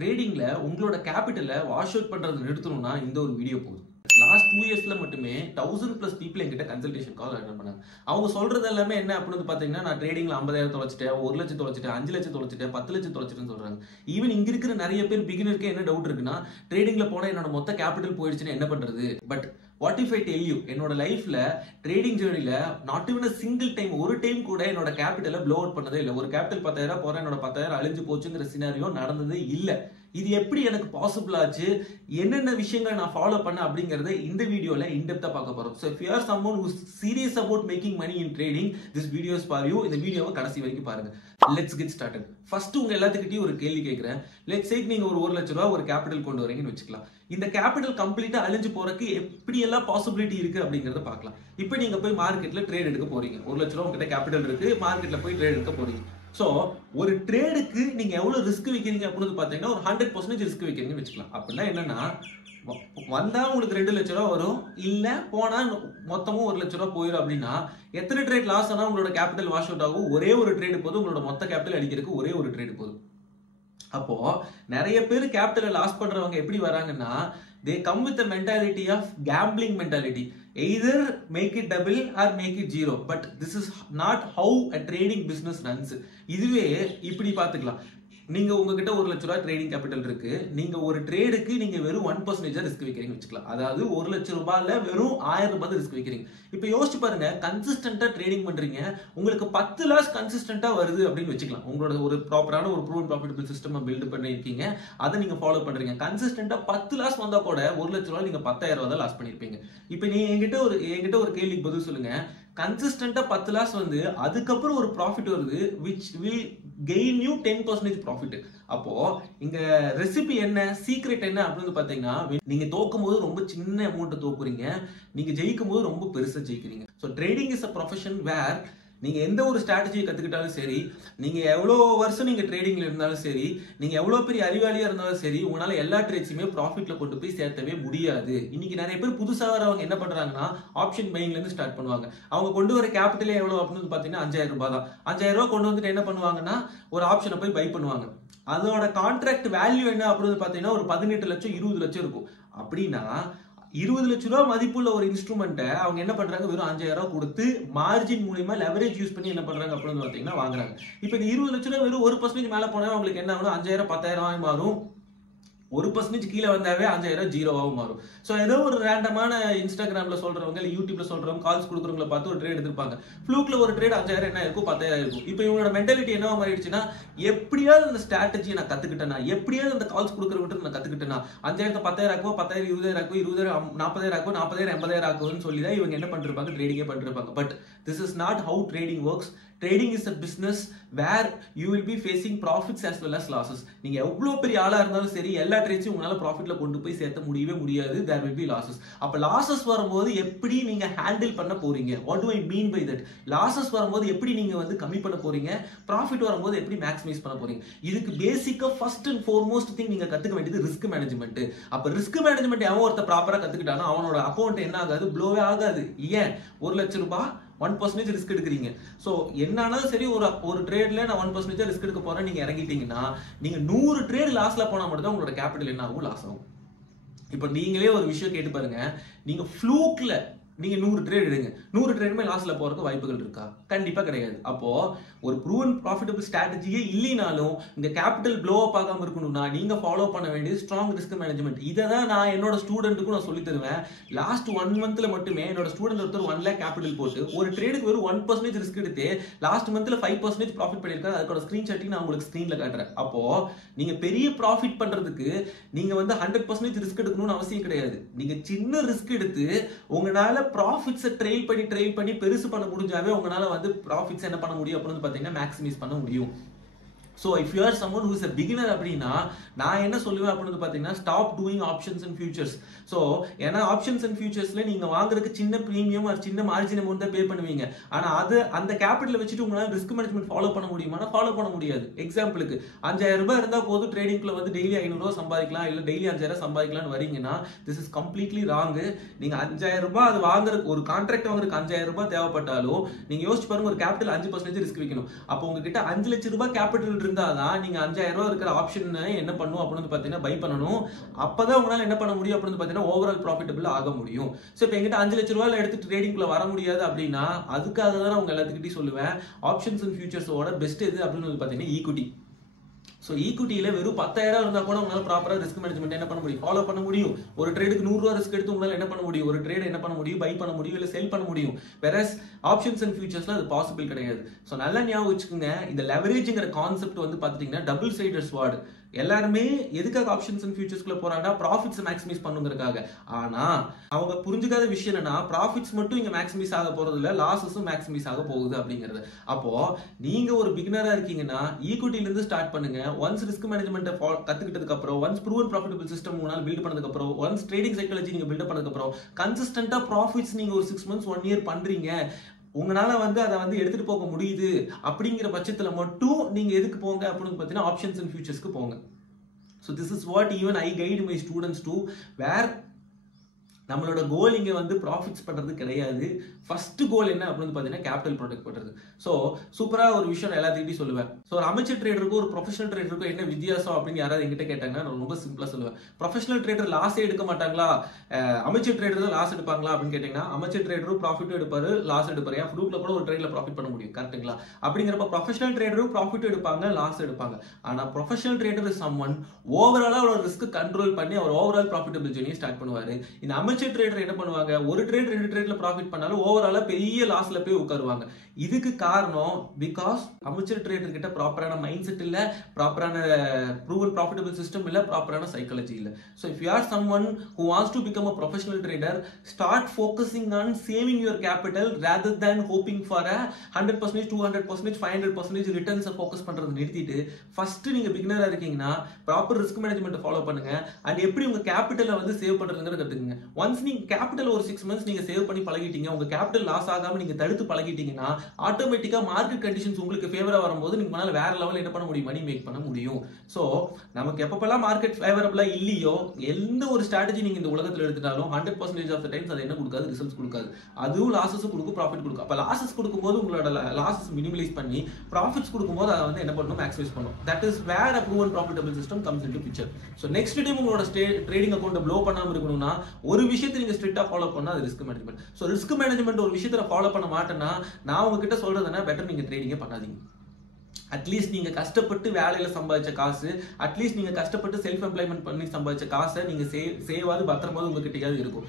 ட்ரேடிங்ல உங்களோட கேபிட்டலை wash out பண்றது நிறுத்தணும்னா இந்த ஒரு வீடியோ போதும். லாஸ்ட் 2 இயர்ஸ்ல மட்டுமே 1000+ பீப்புள் என்கிட்ட கன்சல்டேஷன் கால் அட்டெண்ட் பண்ணாங்க. அவங்க சொல்றது எல்லாமே என்ன அப்படின்னு பாத்தீங்கன்னா, நான் ட்ரேடிங்ல 50,000 தொலைச்சிட்டேன், 1 லட்சம் தொலைச்சிட்டேன், 5 லட்சம் தொலைச்சிட்டேன், 10 லட்சம் தொலைச்சிட்டேன்னு சொல்றாங்க. ஈவன் இங்க இருக்கிற நிறைய பேர் பிகினருக்கு என்ன டவுட் இருக்குன்னா, ட்ரேடிங்ல போனா என்னோட மொத்த கேபிட்டல் போயிடுச்சுன்னா என்ன பண்றது? But what if I tell you, என்னோட லைஃப்ல ட்ரேடிங் ஜேர்னில not even a single time, ஒரு டைம் கூட என்னோட கேபிட்டலை ப்ளோ அவுட் பண்ணதே இல்லை. ஒரு கேபிட்டல் 10,000 போறேன், என்னோட 10,000 அழிஞ்சு போச்சுங்கிற சினாரியோ நடந்ததே இல்லை. இது எப்படி எனக்கு பாசிபிள் ஆச்சு, என்னென்ன விஷயங்களை நான் ஃபாலோ பண்ண அப்படிங்கறத இந்த வீடியோல இன்டெப்தா பார்க்க போறோம். So if you are someone who is serious about making money in trading, this video is for you. இந்த வீடியோவை கடைசி வரைக்கும் பாருங்க. Let's get started. ஃபர்ஸ்ட் உங்க எல்லாத்துக்கிட்டையும் ஒரு கேள்வி கேட்கிறேன். லெட்ஸ் சே நீங்க ஒரு 1 லட்சம் ரூபாய் ஒரு கேபிட்டல் கொண்டு வரீங்கன்னு வச்சுக்கலாம். இந்த கேபிட்டல் கம்ப்ளீட்டா அழிஞ்சு போறதுக்கு எப்படி எல்லாம் பாசிபிலிட்டி இருக்கு அப்படிங்கறத பார்க்கலாம். இப்போ நீங்க போய் மார்க்கெட்ல ட்ரேட் எடுக்க போறீங்க. 1 லட்சம் ரூபாய் உங்ககிட்ட கேபிட்டல் இருக்கு, மார்க்கெட்ல போய் ட்ரேட் எடுக்க போறீங்க. சோ ஒரு ட்ரேடுக்கு நீங்க எவ்வளவு ரிஸ்க் வைக்கிறீங்க அப்படின்னு பாத்தீங்கன்னா ஒரு 100% ரிஸ்க் வைக்கிறீங்கன்னு வச்சுக்கலாம். அப்படின்னா என்னன்னா, வந்தா உங்களுக்கு 2 லட்சம் ரூபாய் வரும், இல்ல போனா மொத்தமும் 1 லட்சம் ரூபாய் போயிடும். அப்படின்னா எத்தனை ட்ரேட் லாஸ் ஆனா உங்களோட கேபிட்டல் வாஷ் அவுட் ஆகும்? ஒரே ஒரு ட்ரேடு போதும், உங்களோட மொத்த கேபிட்டல் அடிக்கிறதுக்கு ஒரே ஒரு ட்ரேடு போதும். அப்போ நிறைய பேர் கேபிட்டலை லாஸ் பண்றவங்க எப்படி வராங்கன்னா, they come with the mentality of gambling mentality. Either make it double or make it zero. But this is not how a trading business runs. இதுவே இப்படி பார்த்துக்கலாம். நீங்க உங்ககிட்ட 1 லட்சம் ரூபாய் ட்ரேடிங் கேபிட்டல் இருக்கு. நீங்க ஒரு ட்ரேடுக்கு நீங்க வெறும் 1% ரிஸ்க் வைக்கிறீங்க வச்சுக்கலாம். அதாவது 1 லட்சம் ரூபாயில வெறும் 1000 ரூபாய் ரிஸ்க் வைக்கிறீங்க. இப்போ யோசிச்சு பாருங்க, கன்சிஸ்டன்டா ட்ரேடிங் பண்றீங்க, உங்களுக்கு 10 லாஸ் கன்சிஸ்டன்டா வருது அப்படின்னு வச்சுக்கலாம். உங்களோட ஒரு ப்ராப்பரான ஒரு ப்ரூவன் ப்ராஃபிட்டபிள் சிஸ்டம் பில்ட் பண்ணிருக்கீங்க, அதை நீங்க ஃபாலோ பண்றீங்க. கன்சிஸ்டன்டா 10 லாஸ் வந்தா கூட 1 லட்சம் ரூபாய் நீங்க 10,000 ரூபாய் தான் லாஸ் பண்ணிருப்பீங்க. இப்போ நீங்க என்கிட்ட ஒரு கேள்விக்கு பதில் சொல்லுங்க. கன்சிஸ்டன்டா 10 லாஸ் வந்து அதுக்கப்புறம் ஒரு ப்ராஃபிட் வருது which will gain you 10% profit. அப்போ இங்க ரெசிபி என்ன, சீக்ரெட் என்ன அப்படின்னு பாத்தீங்கன்னா, நீங்க தோக்கும் போது ரொம்ப சின்ன அமௌண்ட் தோக்குறீங்க, நீங்க ஜெயிக்கும் போது ரொம்ப பெருசா ஜெயிக்கிறீங்க. So trading is a profession where நீங்க எந்த ஒரு ஸ்ட்ராட்டஜியை கத்துக்கிட்டாலும் சரி, நீங்க எவ்வளவு வருஷம் நீங்க ட்ரேடிங்ல இருந்தாலும் சரி, நீங்க எவ்வளவு பெரிய அறிவாளியா இருந்தாலும் சரி, உங்களால எல்லா ட்ரேட்ஸுமே ப்ராஃபிட்ல கொண்டு போய் சேர்த்தவே முடியாது. இன்னைக்கு நிறைய பேர் புதுசா வரவங்க என்ன பண்றாங்கன்னா, ஆப்ஷன் பையிங்ல இருந்து ஸ்டார்ட் பண்ணுவாங்க. அவங்க கொண்டு வர கேபிட்டலே எவ்வளவு அப்படின்னு பாத்தீங்கன்னா 5000 ரூபாய் தான். 5000 ரூபாய் கொண்டு வந்துட்டு என்ன பண்ணுவாங்கன்னா, ஒரு ஆப்ஷனை போய் பை பண்ணுவாங்க. அதோட கான்ட்ராக்ட் வேல்யூ என்ன அப்படின்னு பாத்தீங்கன்னா ஒரு 18 லட்சம் 20 லட்சம் இருக்கும். அப்படின்னா 20 லட்சம் ரூபாய் மதிப்புள்ள ஒரு இன்ஸ்ட்ருமெண்ட்டை அவங்க என்ன பண்றாங்க, வெறும் 5000 ரூபாய் கொடுத்து மார்ஜின் மூலமா லெவரேஜ் யூஸ் பண்ணி என்ன பண்றாங்க அப்படின்னு பாத்தீங்கன்னா வாங்குறாங்க. இப்போ இந்த 20 லட்சம் ரூபாய் வெறும் 1% மேல போனா உங்களுக்கு என்ன ஆகும்? 5000 10,000 மாறும். 1% கீழே வந்தாவே 5000 ஜீரோவாகவும் மாறும். ஸோ ஏதோ ஒரு ரேண்டமான இன்ஸ்டாகிராம்ல சொல்றவங்க இல்லை யூடியூப்ல சொல்றவங்க கால்ஸ் கொடுக்குறவங்கள பார்த்து ஒரு ட்ரேட் எடுத்திருப்பாங்க. ஃப்ளூக்ல ஒரு ட்ரேட் 5000 என்ன இருக்கும், 10,000 இருக்கும். இப்போ இவங்களோட மென்டாலிட்டி என்னவா மாறிடுச்சுன்னா, எப்படியாவது அந்த ஸ்ட்ராட்டஜியை நான் கத்துக்கிட்டேனா, எப்படியாவது அந்த கால்ஸ் கொடுக்குறவங்க நான் கத்துக்கிட்டேனா, 5000 10,000 ஆக்குவோம், 10,000 20,000 ஆக்குவோம், 20,000 40,000 ஆக்குவோம், 40,000 80,000 ஆக்குவோம்னு சொல்லி தான் இவங்க என்ன பண்ணிருப்பாங்க, ட்ரேடிங்கே பண்ணிருப்பாங்க. But this is not how trading works. Trading is a business where you will be facing profits as well as losses. நீங்க எவ்வளவு பெரிய ஆளா இருந்தாலும் சரி, எல்லா ட்ரேட்ஸையும் உங்களால ப்ராஃபிட்ல கொண்டு போய் சேர்த்த முடியவே முடியாது. there will be losses. அப்ப லாசஸ் வரும்போது எப்படி நீங்க ஹேண்டில் பண்ண போறீங்க? what do I mean by that? Losses வரும்போது எப்படி நீங்க வந்து கம்மி பண்ண போறீங்க? ப்ராஃபிட் வரும்போது எப்படி மேக்ஸிமைஸ் பண்ண போறீங்க? இதுக்கு பேசிக்கா ஃபர்ஸ்ட் அண்ட் ஃபோர்மோஸ்ட் திங் நீங்க கத்துக்க வேண்டியது ரிஸ்க் மேனேஜ்மெண்ட். அப்ப ரிஸ்க் மேனேஜ்மெண்ட் எவன் ஒருத்த ப்ராப்பரா கத்துக்கிட்டானோ அவனோட அக்கௌண்ட் என்ன ஆகாது, ப்ளோவே ஆகாது. ஏன்? 1 லட்சம் ரூபாய் 1% ரிஸ்க் எடுக்கிறீங்க. ஸோ என்னாலும் சரி, ஒரு ட்ரேட்ல நான் 1% ரிஸ்க் எடுக்க போறேன் நீங்க இறங்கிட்டீங்கன்னா, நீங்க 100 ட்ரேட் லாஸ்ல போனா மட்டும் தான் உங்களோட கேபிட்டல் என்ன ஆகும், லாஸ் ஆகும். இப்போ நீங்களே ஒரு விஷயம் கேட்டு பாருங்க, நீங்க ஃப்ளூக்ல நீங்க 100 ட்ரேட் எடுங்க, 100 ட்ரேடுமே லாஸ்ல போறதுக்கு வாய்ப்புகள் இருக்கா? கண்டிப்பா கிடையாது. அப்போ ஒரு ப்ரூவன் ப்ராஃபிட்டபிள் ஸ்ட்ராட்டஜியே இல்லைனாலும் இந்த கேபிட்டல் ப்ளோ அப் ஆகாம இருக்கணும்னா நீங்க ஃபாலோ பண்ண வேண்டியது ஸ்ட்ராங் ரிஸ்க் மேனேஜ்மெண்ட். இதை தான் நான் என்னோட ஸ்டூடெண்ட்டுக்கும் நான் சொல்லி தருவேன். லாஸ்ட் 1 மந்த்ல மட்டுமே என்னோட ஸ்டூடெண்ட் ஒருத்தர் 1 lakh கேபிட்டல் போட்டு ஒரு ட்ரேடுக்கு வெறும் 1% ரிஸ்க் எடுத்து லாஸ்ட் மந்த்ல 5% ப்ராஃபிட் பண்ணிருக்காரு. அதோட ஸ்கிரீன்ஷாட்டையும் நான் உங்களுக்கு ஸ்கிரீன்ல காட்டுறேன். அப்போ நீங்க பெரிய ப்ராஃபிட் பண்றதுக்கு நீங்க வந்து 100% ரிஸ்க் எடுக்கணும்னு அவசியம் கிடையாது. நீங்க சின்ன ரிஸ்க் எடுத்து உங்களால ப்ராஃபிட்ஸை ட்ரெயில் பண்ணி பெருசு பண்ண முடிஞ்சாவே உங்களால வந்து ப்ராஃபிட்ஸ் என்ன பண்ண முடியும் அப்படின்னு பாத்தீங்கன்னா மேக்ஸிமைஸ் பண்ண முடியும். So if you are someone who is a beginner அப்படின்னா நான் என்ன சொல்லுவேன் அப்படின்னு பாத்தீங்கன்னா, stop doing options and futures. So ஏன்னா ஆப்ஷன்ஸ் அண்ட் ஃபியூச்சர்ஸ்ல நீங்க வாங்குறதுக்கு சின்ன பிரீமியம் ஒரு சின்ன மார்ஜின் அமௌண்ட் தான் பே பண்ணுவீங்க. ஆனா அது அந்த கேபிட்டல் வச்சுட்டு உங்களால ரிஸ்க் மேனேஜ்மெண்ட் ஃபாலோ பண்ண முடியுமா? ஃபாலோ பண்ண முடியாது. எக்ஸாம்பிளுக்கு 5000 ரூபாய் இருந்தா போதும் ட்ரேடிங்ல வந்து டெய்லி 500 ரூபாய் சம்பாதிக்கலாம், இல்ல டெய்லி 5000 சம்பாதிக்கலாம்னு வரீங்கன்னா திஸ் இஸ் கம்ப்ளீட்லி ராங். நீங்க 5000 ரூபாய் அது வாங்குறதுக்கு, ஒரு கான்ட்ராக்ட் வாங்குறதுக்கு 5000 ரூபாய் தேவைப்பட்டாலும் நீங்க யோசிச்சு பாருங்க, ஒரு கேபிட்டல் 5% ரிஸ்க் வைக்கணும். அப்போ உங்ககிட்ட 5 லட்சம் ரூபாய் கேபிட்டல் இருந்தாதான் நீங்க 5000 ரூபாய் இருக்கிற ஆப்ஷன் என்ன பண்ணும் அப்படின்னு பாத்தீங்கன்னா பை பண்ணணும். அப்பதான் உங்களால என்ன பண்ண முடியும் அப்படின்னு பாத்தீங்கன்னா ஓவரால் ப்ராஃபிட்டபிள் ஆக முடியும். சோ இப்போ எங்கிட்ட 5 லட்சம் ரூபாயில எடுத்து ட்ரேடிங்ல வர முடியாது அப்படின்னா அதுக்காக தான் நான் உங்க எல்லாத்துக்கிட்டையும் சொல்லுவேன் ஆப்ஷன்ஸ் அண்ட் ஃபியூச்சர்ஸோட பெஸ்ட் எது அப்படின்னு பாத்தீங்கன்னா ஈக்விட்டி. ஸோ ஈக்விட்டியில வெறும் 10,000 இருந்தா கூட உங்களால ப்ராப்பரா ரிஸ்க் மேனேஜ்மெண்ட் என்ன பண்ண முடியும், ஃபாலோ பண்ண முடியும். ஒரு ட்ரேடுக்கு 100 ரூபாய் ரிஸ்க் எடுத்து உங்களால என்ன பண்ண முடியும், ஒரு ட்ரேட் என்ன பண்ண முடியும், பை பண்ண முடியும், இல்ல செல் பண்ண முடியும். வேறஸ் ஆப்ஷன்ஸ் அண்ட் ஃபியூச்சர்ஸ்ல அது பாசிபிள் கிடையாது. ஸோ நல்லா ஞாபகம் வச்சுக்கோங்க, இந்த லெவரேஜ்ங்கிற கான்செப்ட் வந்து பாத்தீங்கன்னா டபுள் சைடட் ஸ்வார்ட். எல்லாருமே எதுக்காக ஆப்ஷன்ஸ் அண்ட் ஃபியூச்சர்ஸ்க்குள்ள போறாங்கன்னா ப்ராஃபிட்ஸ் மேக்ஸிமைஸ் பண்ணுங்கிறதுக்காக. ஆனா அவங்க புரிஞ்சுக்காத விஷயம் என்னன்னா ப்ராஃபிட்ஸ் மட்டும் இங்க மேக்ஸிமைஸ் ஆக போறது இல்ல, லாஸஸும் மேக்ஸிமைஸ் ஆக போகுது அப்படிங்கிறது. அப்போ நீங்க ஒரு பிகினரா இருக்கீங்கன்னா ஈக்விட்டில இருந்து ஸ்டார்ட் பண்ணுங்க. ஒன்ஸ் ரிஸ்க் மேனேஜ்மெண்ட் கத்துக்கிட்டதுக்கு அப்புறம், ஒன்ஸ் ப்ரூவன் ப்ராஃபிட்டபிள் சிஸ்டம் உங்களால பில்ட் பண்ணதுக்கு அப்புறம், ஒன்ஸ் ட்ரேடிங் சைக்காலஜி நீங்க பில்ட் பண்ணதுக்கு அப்புறம், கன்சிஸ்டன்டா ப்ராஃபிட்ஸ் நீங்க ஒரு 6 months 1 year பண்றீங்க, உங்களால வந்து அதை வந்து எடுத்துட்டு போக முடியுது அப்படிங்கிற பட்சத்துல மட்டும் நீங்க எதுக்கு போங்க அப்படின்னு பாத்தீங்கன்னா ஆப்ஷன்ஸ் அண்ட் ஃபியூச்சர்ஸ்க்கு போங்க. So this is what even I guide my students to, where நம்மளோட கோல் இங்க வந்து ப்ராஃபிட்ஸ் பண்றது கிடையாது. ஃபர்ஸ்ட் கோல் என்ன அப்படின்னு பாத்தீங்கன்னா கேபிட்டல் ப்ரொடெக்ட் பண்றது. சோ சூப்பரா ஒரு விஷயம் எல்லாத்துக்கிட்டையும் சொல்லுவேன். சோ ஒரு அமெச்சர் ட்ரேடருக்கும் ஒரு ப்ரொஃபஷனல் ட்ரேடருக்கும் என்ன வித்தியாசம் அப்படின்னு யாராவது என்கிட்ட கேட்டாங்கன்னா நான் ரொம்ப சிம்பிளா சொல்லுவேன். ப்ரொஃபஷனல் ட்ரேடர் லாஸே எடுக்க மாட்டாங்களா, அமெச்சர் ட்ரேடர் தான் லாஸ் எடுப்பாங்களா அப்படின்னு கேட்டீங்கன்னா அமெச்சர் ட்ரேடரும் ப்ராஃபிட் எடுப்பாரு, லாஸ் எடுப்பாரு. ஏன் ஃப்ளூக்ல கூட ஒரு ட்ரேட்ல ப்ராஃபிட் பண்ண முடியும், கரெக்ட்டுங்களா? அப்படிங்கிறப்ப ப்ரொஃபஷனல் ட்ரேடரும் ப்ராஃபிட் எடுப்பாங்க, லாஸ் எடுப்பாங்க. ஆனா ப்ரொஃபஷனல் ட்ரேடர் இஸ் சம்வன் ஓவராலா ஒரு ரிஸ்க் கண்ட்ரோல் பண்ணி அவர் ஓவரால் ப்ராஃபிட்டபிள் ஜர்னியை ஸ்டார்ட் பண்ணுவாரு. இந்த அமெச்சர் ட்ரேடர் என்ன பண்ணுவாங்க, ஒரு ட்ரேட் 2 ட்ரேட்ல ப்ராஃபிட் பண்ணாலும் ஓவராலா பெரிய லாஸ்ல போய் உட்காருவாங்க. இதுக்கு காரணம் பிகாஸ் அமெச்சர் ட்ரேடர் கிட்ட ப்ராப்பரான மைண்ட் செட் இல்ல, ப்ராப்பரான ப்ரூவன் ப்ராஃபிட்டபிள் சிஸ்டம் இல்ல, ப்ராப்பரான சைக்காலஜி இல்ல. So if you are someone who wants to become a professional trader, start focusing on saving your capital rather than hoping for a 100%, 200%, 500% returns focus பண்றது நிறுத்திட்டு first நீங்க பிகினரா இருக்கீங்கன்னா proper risk management follow பண்ணுங்க. And எப்படி உங்க கேபிட்டலை வந்து save பண்றதுங்கிறத கத்துக்குங்க. Once நீங்க capital ஒரு 6 months நீங்க சேவ் பண்ணி பழகிட்டீங்க, உங்க கேபிட்டல் லாஸ் ஆகாம நீங்க தடுத்து பழகிட்டீங்கன்னா ஆட்டோமேட்டிக்கா மார்க்கெட் கண்டிஷன்ஸ் உங்களுக்கு ஃபேவரா வரும்போது நீங்க வேற லெவல் என்ன பண்ண முடியும், மணி மேக் பண்ண முடியும். சோ நமக்கு எப்பப்பெல்லாம் மார்க்கெட் ஃபேவரபிளா இல்லையோ எந்த ஒரு ஸ்ட்ராட்டஜி நீங்க இந்த உலகத்துல எடுத்துட்டாலும் 100% ஆஃப் த டைம்ஸ் அது என்ன கொடுக்காது, ரிசல்ட்ஸ் கொடுக்காது. அதுவும் லாஸஸ் கொடுக்கும், ப்ராஃபிட் கொடுக்கும். அப்ப லாஸஸ் கொடுக்கும்போது உங்களோட லாஸஸ் மினிமலைஸ் பண்ணி ப்ராஃபிட்ஸ் கொடுக்கும்போது அதை வந்து என்ன பண்ணணும், மேக்ஸிமைஸ் பண்ணணும். That is where a proven profitable system comes into picture. So next time உங்களோட ட்ரேடிங் அக்கௌண்ட் ப்ளோ பண்ணாம இருக்கணும்னா ஒரு விஷயத்தை நீங்க ஸ்ட்ரிக்ட்டா ஃபாலோ பண்ணா அது risk management. So risk management ஒரு விஷயத்தை ஃபாலோ பண்ண மாட்டேன்னா நான் உங்ககிட்ட சொல்றதுன்னா பெட்டர் நீங்க ட்ரேடிங்கே பண்ணாதீங்க. அட்லீஸ்ட் நீங்க கஷ்டப்பட்டு வேலையில சம்பாதிச்ச காசு, அட்லீஸ்ட் நீங்க கஷ்டப்பட்டு செல்ஃப் எம்ப்ளாய்மெண்ட் பண்ணி சம்பாதிச்ச காசை நீங்க சேவாது பத்திரமாவது உங்ககிட்டயாவது இருக்கும்.